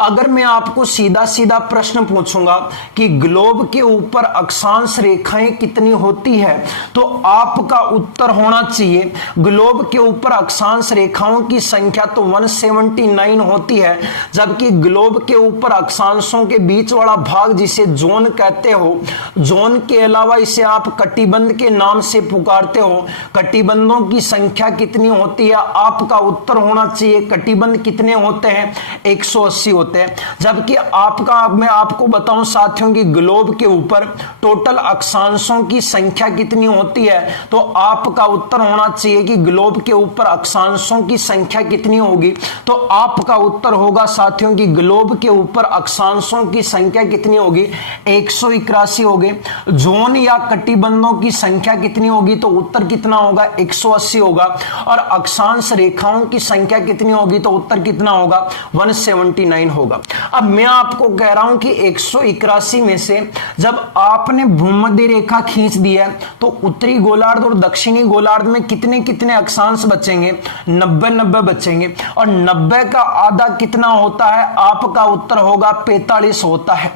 अगर मैं आपको सीधा सीधा प्रश्न पूछूंगा कि ग्लोब के ऊपर अक्षांश रेखाएं कितनी होती है, तो आपका उत्तर होना चाहिए ग्लोब के ऊपर अक्षांश रेखाओं की संख्या तो 179 होती है, जबकि ग्लोब के ऊपर अक्षांशों के बीच वाला भाग जिसे जोन कहते हो, जोन के अलावा इसे आप कटिबंध के नाम से पुकारते हो, कटिबंधों की संख्या कितनी होती है, आपका उत्तर होना चाहिए कटिबंध कितने होते हैं, 180 होते हैं। जबकि आपका, मैं आपको बताऊं साथियों कि ग्लोब के ऊपर टोटल अक्षांशों की संख्या कितनी होती है, तो आपका उत्तर होना चाहिए कि ग्लोब के ऊपर अक्षांशों की संख्या कितनी होगी, तो आपका उत्तर होगा साथियों कि ग्लोब के ऊपर अक्षांशों की संख्या कितनी होगी, 181 होगी। जोन या कटिबंधों की संख्या कितनी होगी, तो उत्तर कितना होगा, 180 होगा। और अक्षांश रेखाओं की संख्या कितनी होगी, तो उत्तर कितना होगा, 179 होगा। अब मैं आपको कह रहा हूं कि 181 में से जब आपने भूमध्य रेखा खींच दी है, तो उत्तरी गोलार्ध और दक्षिणी गोलार्ध में कितने कितने अक्षांश बचेंगे, 90 बचेंगे। और 90 का आधा कितना होता है, आपका उत्तर होगा 45 होता है।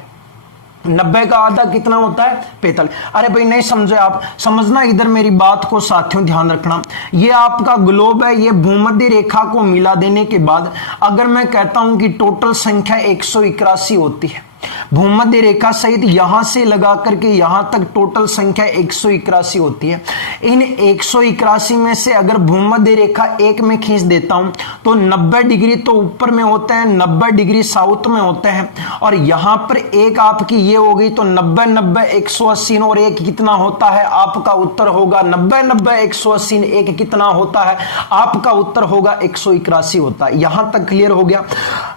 90 का आधा कितना होता है, 45। अरे भाई नहीं समझे आप, समझना इधर मेरी बात को साथियों, ध्यान रखना। ये आपका ग्लोब है, ये भूमध्य रेखा को मिला देने के बाद अगर मैं कहता हूं कि टोटल संख्या 181 होती है, भूमध्य रेखा सहित यहां से लगा करके यहां तक टोटल संख्या 181 होती है। इन 181 में से अगर भूमध्य रेखा एक में खींच देता हूं तो 90 डिग्री तो ऊपर में होते हैं, 90 डिग्री साउथ में होते हैं, और यहां पर एक आपकी ये हो गई, तो 90 90 180 और एक कितना होता है, आपका उत्तर होगा 90 90 180, एक कितना होता है, आपका उत्तर होगा 181 होता है। यहां तक क्लियर हो गया।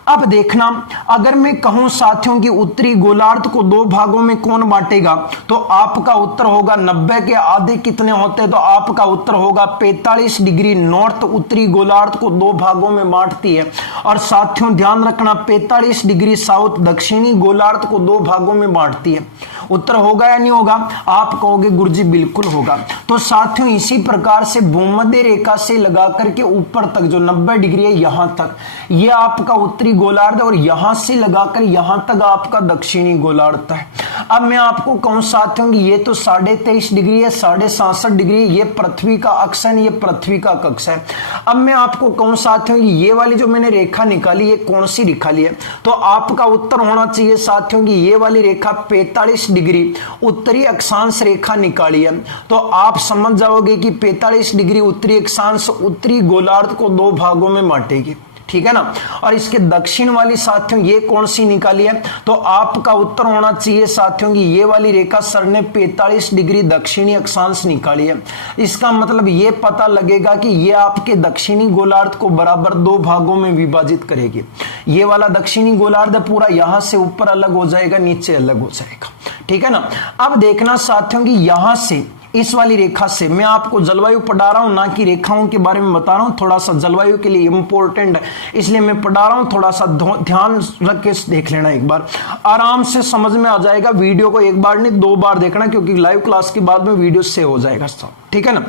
अब देखना, अगर मैं कहूं साथियों कि उत्तरी गोलार्ध को दो भागों में कौन बांटेगा, तो आपका उत्तर होगा 90 के आधे कितने होते हैं, तो आपका उत्तर होगा 45 डिग्री नॉर्थ उत्तरी गोलार्ध को दो भागों में बांटती है। और साथियों ध्यान रखना 45 डिग्री साउथ दक्षिणी गोलार्ध को दो भागों में बांटती है। उत्तर होगा या नहीं होगा? आप कहोगे गुरुजी बिल्कुल होगा। तो साथियों इसी प्रकार से भूमध्य रेखा से लगा करके ऊपर तक जो 90 डिग्री है यहां तक, ये आपका उत्तरी गोलार्ध है और यहां से लगाकर यहां तक आपका दक्षिणी गोलार्ध है। अब मैं आपको कहूं साथियों कि ये तो 23.5 डिग्री है, 67.5 डिग्री, ये पृथ्वी का अक्ष है, ये पृथ्वी का कक्ष है। अब मैं आपको कहूं साथियों कि ये वाली जो मैंने रेखा निकाली है कौन सी निकाली है, तो आपका उत्तर होना चाहिए साथियों कि ये वाली रेखा 45 डिग्री उत्तरी अक्षांश रेखा निकाली है। तो आप समझ जाओगे कि 45 डिग्री उत्तरी अक्षांश उत्तरी गोलार्ध को दो भागों में बांटेगी, ठीक है ना। और इसके दक्षिण वाली साथियों ये कौन सी निकाली है, तो आपका उत्तर होना चाहिए साथियों कि ये वाली रेखा सर ने 45 डिग्री दक्षिणी अक्षांश निकाली है। इसका मतलब ये पता लगेगा कि ये आपके दक्षिणी गोलार्ध को बराबर दो भागों में विभाजित करेगी। ये वाला दक्षिणी गोलार्ध पूरा यहां से ऊपर अलग हो जाएगा, नीचे अलग हो जाएगा, ठीक है ना। अब देखना साथियों कि यहां से इस वाली रेखा से मैं आपको जलवायु पढ़ा रहा हूं, ना कि रेखाओं के बारे में बता रहा हूं। थोड़ा सा जलवायु के लिए इंपॉर्टेंट है इसलिए मैं पढ़ा रहा हूं, थोड़ा सा ध्यान रख के देख लेना, एक बार आराम से समझ में आ जाएगा। वीडियो को एक बार नहीं 2 बार देखना, क्योंकि लाइव क्लास के बाद में वीडियो सेव हो जाएगा सब, ठीक है ना।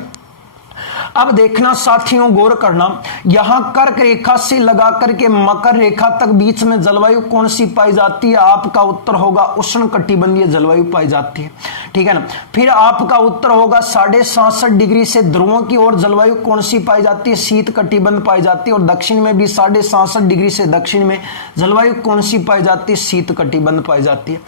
अब देखना साथियों गौर करना, यहां कर्क रेखा से लगा करके मकर रेखा तक बीच में जलवायु कौन सी पाई जाती है, आपका उत्तर होगा उष्णकटिबंधीय जलवायु पाई जाती है, ठीक है ना। फिर आपका उत्तर होगा 67.5 डिग्री से ध्रुवों की ओर जलवायु कौन सी पाई जाती है, शीत कटिबंध पाई जाती है। और दक्षिण में भी 67.5 डिग्री से दक्षिण में जलवायु कौन सी पाई जाती है, शीत कटिबंध पाई जाती है।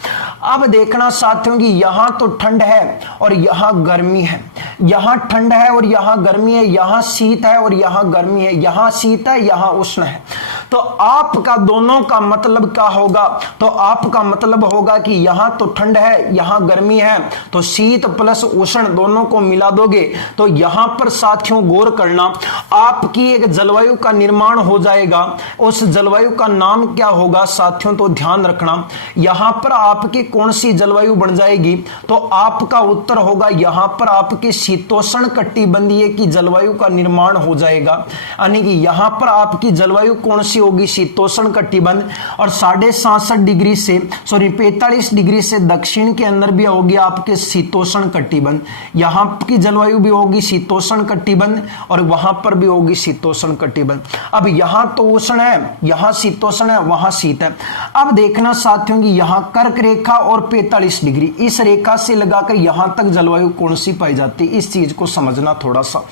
अब देखना साथियों कि यहां तो ठंड है और यहां गर्मी है, यहां ठंड है और यहां गर्मी है, यहां शीत है और यहां गर्मी है, यहां शीत है यहां उष्ण है। तो आपका दोनों का मतलब क्या होगा, तो आपका मतलब होगा कि यहां तो ठंड है यहां गर्मी है, तो शीत प्लस उष्ण दोनों को मिला दोगे तो यहां पर साथियों गौर करना आपकी एक जलवायु का निर्माण हो जाएगा। उस जलवायु का नाम क्या होगा साथियों, तो ध्यान रखना यहां पर आपकी कौन सी जलवायु बन जाएगी, तो आपका उत्तर होगा यहां पर आपके शीतोष्ण कटिबंधीय की जलवायु का निर्माण हो जाएगा। यानी कि यहां पर आपकी जलवायु कौन सी होगी, शीतोष्ण कटिबंध। और 67.5 डिग्री से 45 डिग्री से दक्षिण के अंदर भी होगी आपके शीतोष्ण कटिबंध, यहां की जलवायु भी होगी शीतोष्ण कटिबंध और वहां पर भी होगी शीतोष्ण कटिबंध। अब यहां तो उष्ण है यहां शीतोष्ण है वहां शीत है। अब देखना साथियों कि यहां कर्क रेखा और 45 डिग्री इस रेखा से लगाकर यहां तक जलवायु कौन सी पाई जाती है, इस चीज को समझना थोड़ा सा।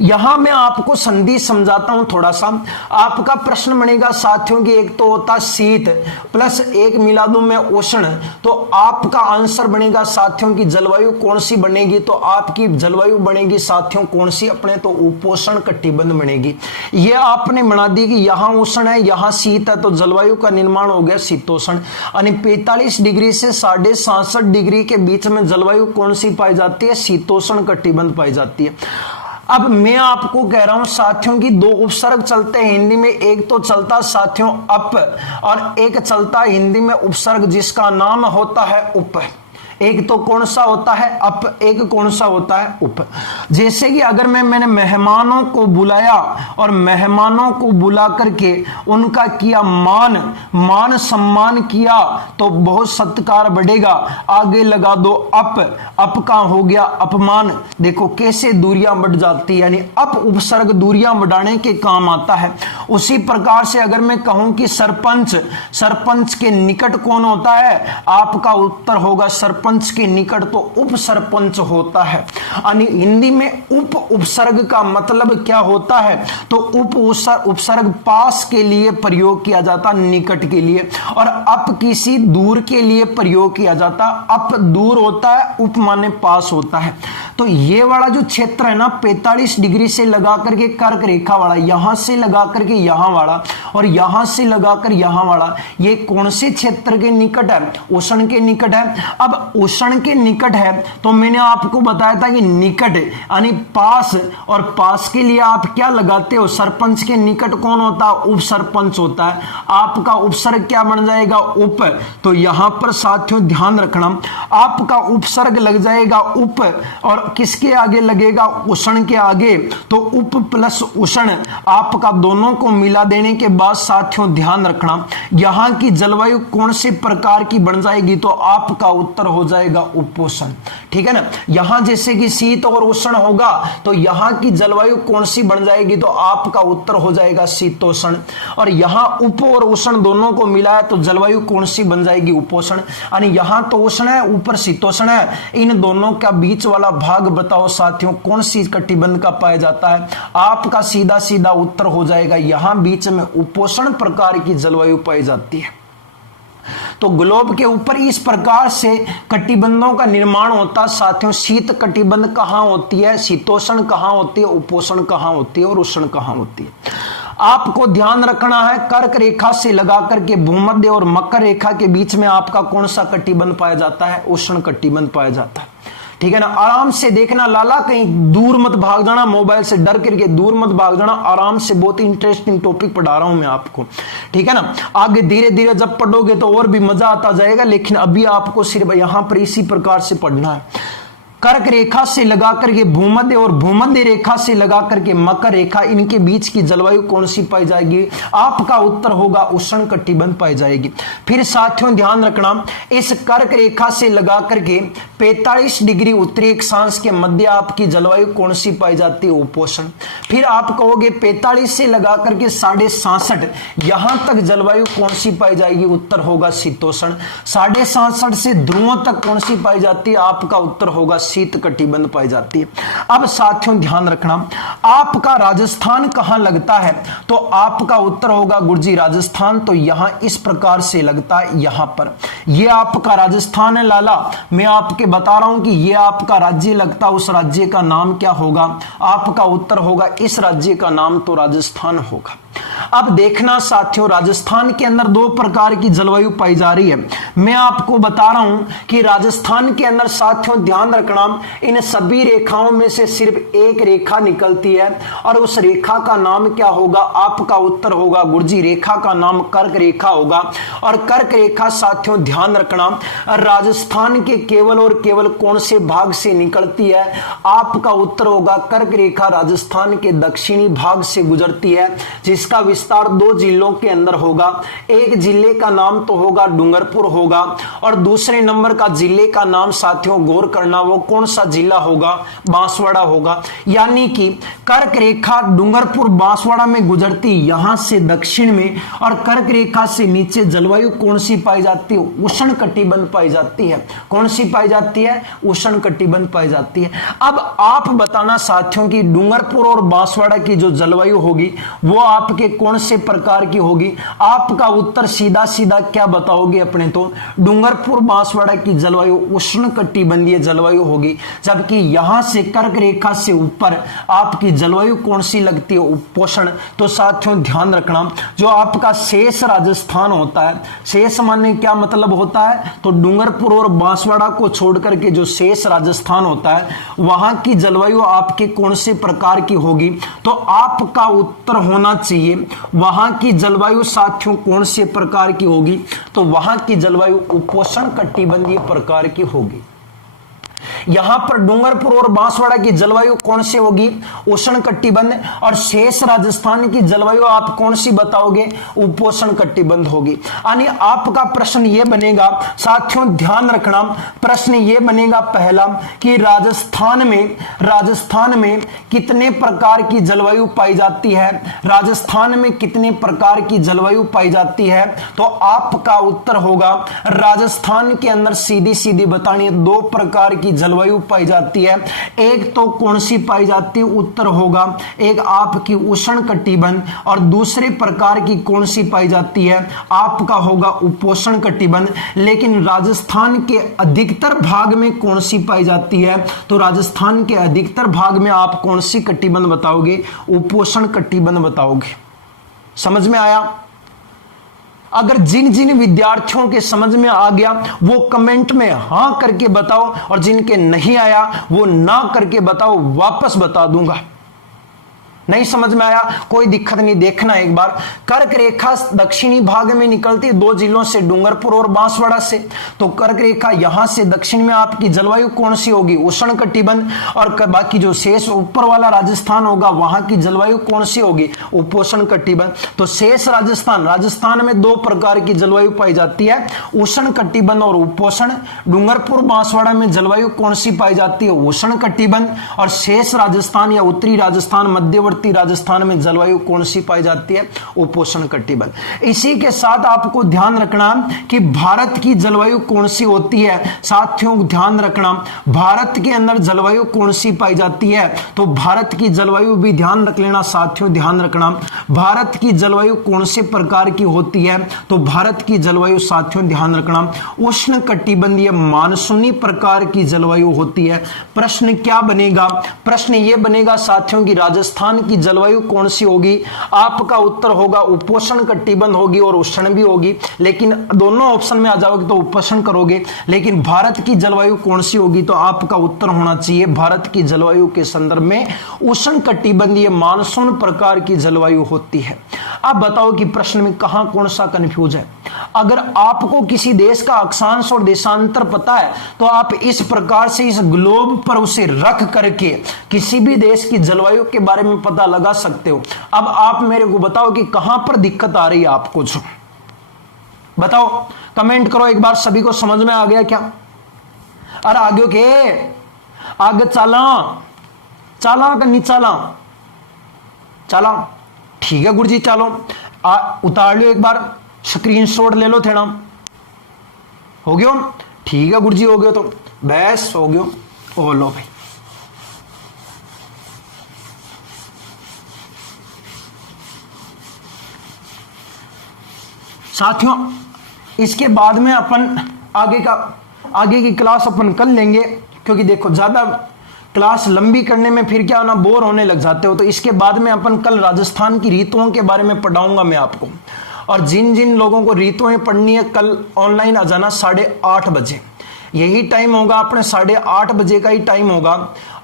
यहां मैं आपको संधि समझाता हूं थोड़ा सा। आपका प्रश्न बनेगा साथियों कि एक तो होता शीत प्लस एक मिला दूं मैं उष्ण, तो आपका आंसर बनेगा साथियों की जलवायु कौन सी बनेगी, तो आपकी जलवायु बनेगी साथियों कौन सी, अपने तो उपोष्ण कटिबंध बनेगी। ये आपने बना दी कि यहां उष्ण है यहां शीत है, तो जलवायु का निर्माण हो गया शीतोष्ण। यानी 45 डिग्री से 67.5 डिग्री के बीच में जलवायु कौन सी पाई जाती है, शीतोष्ण कटिबंध पाई जाती है। अब मैं आपको कह रहा हूं साथियों की 2 उपसर्ग चलते हैं हिंदी में, एक तो चलता साथियों अप और एक चलता हिंदी में उपसर्ग जिसका नाम होता है उप। एक तो कौन सा होता है अप, एक कौन सा होता है उप। जैसे कि अगर मैंने मेहमानों को बुलाया और मेहमानों को बुला करके उनका किया मान सम्मान किया तो बहुत सत्कार बढ़ेगा। आगे लगा दो अप का हो गया अपमान। देखो कैसे दूरियां बढ़ जाती है, यानी अप उपसर्ग दूरियां बढ़ाने के काम आता है। उसी प्रकार से अगर मैं कहूं कि सरपंच के निकट कौन होता है, आपका उत्तर होगा सरपंच के निकट तो उप सरपंच होता है। यानी हिंदी में उप उपसर्ग का मतलब क्या होता है, तो उप उपसर्ग पास के लिए प्रयोग किया जाता, निकट के लिए, और अप किसी दूर के लिए प्रयोग किया जाता। अप दूर होता है, उप माने पास होता है। तो ये वाला जो क्षेत्र है ना 45 डिग्री से लगा करके कर्क रेखा वाला, यहां से लगा करके यहां वाला और यहां से लगाकर यहां वाला, ये कौन से क्षेत्र के निकट है? उष्ण के निकट है। अब उष्ण के निकट है तो मैंने आपको बताया था कि निकट यानी पास, और पास के लिए आप क्या लगाते हो? सरपंच के निकट कौन होता है? उप सरपंच होता है। आपका उपसर्ग क्या बन जाएगा? उप। तो यहां पर साथियों ध्यान रखना, आपका उपसर्ग लग जाएगा उप और किसके आगे लगेगा? उष्ण के आगे। तो उप प्लस उष्ण आपका दोनों को मिला देने के बाद साथियों ध्यान रखना, यहां की जलवायु कौन से प्रकार की बन जाएगी? तो आपका उत्तर हो जाएगा उपोष्ण। ठीक है ना। यहां जैसे कि शीत और उष्ण होगा तो यहां की जलवायु कौन सी बन जाएगी? तो आपका उत्तर हो जाएगा शीतोष्ण। और यहां उप और उष्ण दोनों को मिलाया तो जलवायु कौन सी बन जाएगी? उपोष्ण। यानी यहां तो उष्ण है, ऊपर शीतोष्ण है, इन दोनों का बीच वाला भाग बताओ साथियों कौन सी कटिबंध का पाया जाता है? आपका सीधा सीधा उत्तर हो जाएगा यहां बीच में उपोष्ण प्रकार की जलवायु पाई जाती है। तो ग्लोब के ऊपर इस प्रकार से कटिबंधों का निर्माण होता है साथियों। शीत कटिबंध कहां होती है? शीतोष्ण कहां होती है? उपोष्ण कहां होती है? और उष्ण कहां होती है? आपको ध्यान रखना है कर्क रेखा से लगा करके भूमध्य और मकर रेखा के बीच में आपका कौन सा कटिबंध पाया जाता है? उष्ण कटिबंध पाया जाता है। ठीक है ना। आराम से देखना लाला, कहीं दूर मत भाग जाना, मोबाइल से डर करके दूर मत भाग जाना। आराम से, बहुत इंटरेस्टिंग टॉपिक पढ़ा रहा हूं मैं आपको। ठीक है ना। आगे धीरे धीरे जब पढ़ोगे तो और भी मजा आता जाएगा, लेकिन अभी आपको सिर्फ यहां पर इसी प्रकार से पढ़ना है। कर्क रेखा से लगा करके भूमध्य और भूमध्य रेखा से लगा करके मकर रेखा, इनके बीच की जलवायु कौन सी पाई जाएगी? आपका उत्तर होगा उष्ण कटिबंध पाई जाएगी। फिर साथियों ध्यान रखना, इस कर्क रेखा से लगा करके 45 डिग्री उत्तरी अक्षांश के मध्य आपकी जलवायु कौन सी पाई जाती है? उपोष्ण। फिर आप कहोगे 45 से लगा करके 66.5 यहां तक जलवायु कौन सी पाई जाएगी? उत्तर होगा शीतोष्ण। 66.5 से ध्रुवों तक कौन सी पाई जाती है? आपका उत्तर होगा शीत कटिबंध पाई जाती है। अब साथियों ध्यान रखना, आपका राजस्थान कहां लगता है? तो आपका उत्तर होगा गुर्जी राजस्थान। तो यहां इस प्रकार से लगता है, यहां पर यह आपका राजस्थान है लाला। मैं आपके बता रहा हूं कि यह आपका राज्य लगता है, उस राज्य का नाम क्या होगा? आपका उत्तर होगा इस राज्य का नाम तो राजस्थान होगा। अब देखना साथियों, राजस्थान के अंदर दो प्रकार की जलवायु पाई जा रही है। मैं आपको बता रहा हूं कि राजस्थान के अंदर साथियों ध्यान रखना, इन सभी रेखाओं में से सिर्फ एक रेखा निकलती है और उस रेखा का नाम क्या होगा? आपका उत्तर होगा गुर्जी रेखा का नाम कर्क रेखा होगा। और कर्क रेखा साथियों ध्यान रखना, राजस्थान के केवल और केवल कौन से भाग से निकलती है? आपका उत्तर होगा कर्क रेखा राजस्थान के दक्षिणी भाग से गुजरती है, जिसका विस्तार 2 जिलों के अंदर होगा। एक जिले का नाम तो होगा डूंगरपुर होगा और दूसरे नंबर का जिले का नाम साथियों गौर करना, वो कौन सा जिला होगा? बांसवाड़ा होगा। यानी कि कर्क रेखा डूंगरपुर बांसवाड़ा में गुजरती यहां से दक्षिण में, और कर्क रेखा से नीचे जलवायु कौन सी पाई जाती है? उष्ण कटिबंध पाई जाती है। कौन सी पाई जाती है? उष्ण कटिबंध पाई जाती है। अब आप बताना साथियों कि डूंगरपुर और बांसवाड़ा की जो जलवायु होगी वो आपके कौन से प्रकार की होगी? आपका उत्तर सीधा सीधा क्या बताओगे अपने? तो डूंगरपुर बांसवाड़ा की जलवायु उष्ण कटिबंधीय जलवायु होगी, जबकि यहां से कर्क रेखा से ऊपर आपकी जलवायु कौन सी लगती है? उपोष्ण। तो साथियों ध्यान रखना, जो आपका शेष राजस्थान होता है, शेष माने क्या मतलब होता है? तो डूंगरपुर और बांसवाड़ा को छोड़ करके जो शेष राजस्थान होता है वहां की जलवायु आपके कौन से प्रकार की होगी? तो आपका उत्तर होना चाहिए वहां की जलवायु साथियों कौन से प्रकार की होगी? तो वहां की जलवायु उपोष्ण कटिबंधीय प्रकार की होगी। यहां पर डूंगरपुर और बांसवाड़ा की जलवायु कौन सी होगी? उष्ण कटिबंध। और शेष राजस्थान की जलवायु आप कौन सी बताओगे? उपोष्ण कटिबंध होगी। यानी आपका प्रश्न यह बनेगा साथियों, ध्यान रखना, प्रश्न यह बनेगा पहला कि राजस्थान में कितने प्रकार की जलवायु पाई जाती है? राजस्थान में कितने प्रकार की जलवायु पाई जाती है? तो आपका उत्तर होगा राजस्थान के अंदर सीधी सीधी बतानी 2 प्रकार की जलवायु जलवायु पाई जाती है? एक तो कौन सी पाई जाती है? उत्तर होगा एक आपकी उष्ण कटिबंध, और दूसरे प्रकार की कौन सी पाई जाती है? आपका होगा उपोष्ण कटिबंध। लेकिन राजस्थान के अधिकतर भाग में कौन सी पाई जाती है? तो राजस्थान के अधिकतर भाग में आप कौन सी कटिबंध बताओगे? उपोष्ण कटिबंध बताओगे। समझ में आया? अगर जिन जिन विद्यार्थियों के समझ में आ गया वो कमेंट में हां करके बताओ, और जिनके नहीं आया वो ना करके बताओ, वापस बता दूंगा। नहीं समझ में आया कोई दिक्कत नहीं, देखना एक बार। कर्क रेखा दक्षिणी भाग में निकलती है दो जिलों से, डूंगरपुर और बांसवाड़ा से। तो कर्क रेखा यहां से दक्षिण में आपकी जलवायु कौन सी होगी? उष्ण कटिबंध। और बाकी जो शेष ऊपर वाला राजस्थान होगा वहां की जलवायु कौन सी होगी? उपोष्ण कटिबंध। तो शेष राजस्थान, राजस्थान में दो प्रकार की जलवायु पाई जाती है, उष्ण कटिबंध और उपोष्ण। डूंगरपुर बांसवाड़ा में जलवायु कौन सी पाई जाती है? उष्ण कटिबंध। और शेष राजस्थान या उत्तरी राजस्थान, मध्यवर्ती राजस्थान में जलवायु कौन सी पाई जाती है? उपोष्ण कटिबंध। इसी के साथ आपको ध्यान रखना कि भारत की जलवायु कौन सी होती है। साथियों ध्यान रखना, भारत के अंदर जलवायु कौन सी पाई जाती है? तो भारत की जलवायु भी ध्यान रख लेना साथियों, ध्यान रखना। भारत की जलवायु कौन से प्रकार की होती है? तो भारत की जलवायु साथियों ध्यान रखना उष्ण कटिबंधीय मानसूनी प्रकार की जलवायु होती है। प्रश्न क्या बनेगा? प्रश्न यह बनेगा साथियों कि राजस्थान की जलवायु कौन सी होगी? आपका उत्तर होगा उपोष्ण कटिबंध होगी और उष्ण भी होगी, लेकिन दोनों ऑप्शन में आ जाओगे तो उपोष्ण करोगे। लेकिन भारत की जलवायु कौन सी होगी? तो आपका उत्तर होना चाहिए भारत की जलवायु के संदर्भ में उष्ण कटिबंधीय मानसून प्रकार की जलवायु होती है। अब बताओ कि प्रश्न में कहां कौन सा कंफ्यूज है। अगर आपको किसी देश का अक्षांश और देशांतर पता है तो आप इस प्रकार से इस ग्लोब पर उसे रख करके किसी भी देश की जलवायु के बारे में पता लगा सकते हो। अब आप मेरे को बताओ कि कहां पर दिक्कत आ रही है आपको, जो बताओ, कमेंट करो एक बार। सभी को समझ में आ गया क्या? अरे आगे के आगे चला चला का नहीं चला चला, ठीक है गुरुजी, चलो उतार लो एक बार, स्क्रीनशॉट ले लो थेड़ा। हो गयो? ठीक है गुरुजी, हो गयो तो बस हो गयो। ओ लो भाई, साथियों इसके बाद में अपन आगे की क्लास अपन कर लेंगे, क्योंकि देखो ज्यादा क्लास लंबी करने में फिर क्या होना, बोर होने लग जाते हो। तो इसके बाद में अपन कल राजस्थान की ऋतुओं के बारे में पढ़ाऊंगा मैं आपको। और जिन जिन लोगों को ऋतुएं पढ़नी है कल ऑनलाइन आ जाना 8:30 बजे, यही टाइम होगा अपने, 8:30 बजे का ही टाइम होगा।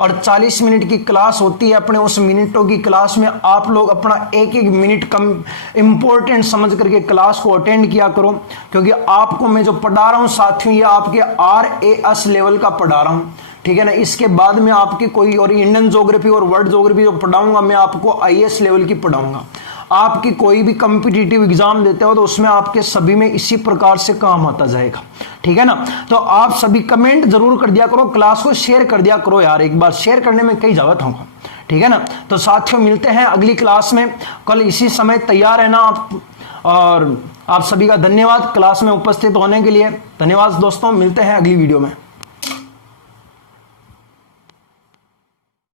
और 40 मिनट की क्लास होती है अपने। उस मिनटों की क्लास में आप लोग अपना एक एक मिनट कम इंपॉर्टेंट समझ करके क्लास को अटेंड किया करो, क्योंकि आपको मैं जो पढ़ा रहा हूं साथियों ये आपके RAS लेवल का पढ़ा रहा हूं, ठीक है ना। इसके बाद में आपकी कोई और इंडियन ज्योग्राफी और वर्ल्ड ज्योग्राफी जो पढ़ाऊंगा मैं आपको IAS लेवल की पढ़ाऊंगा। आपकी कोई भी कॉम्पिटिटिव एग्जाम देते हो तो उसमें आपके सभी में इसी प्रकार से काम आता जाएगा, ठीक है ना। तो आप सभी कमेंट जरूर कर दिया करो, क्लास को शेयर कर दिया करो यार, एक बार शेयर करने में कई जावत होगा, ठीक है ना। तो साथियों मिलते हैं अगली क्लास में कल इसी समय, तैयार रहना आप। और आप सभी का धन्यवाद क्लास में उपस्थित होने के लिए, धन्यवाद दोस्तों, मिलते हैं अगली वीडियो में।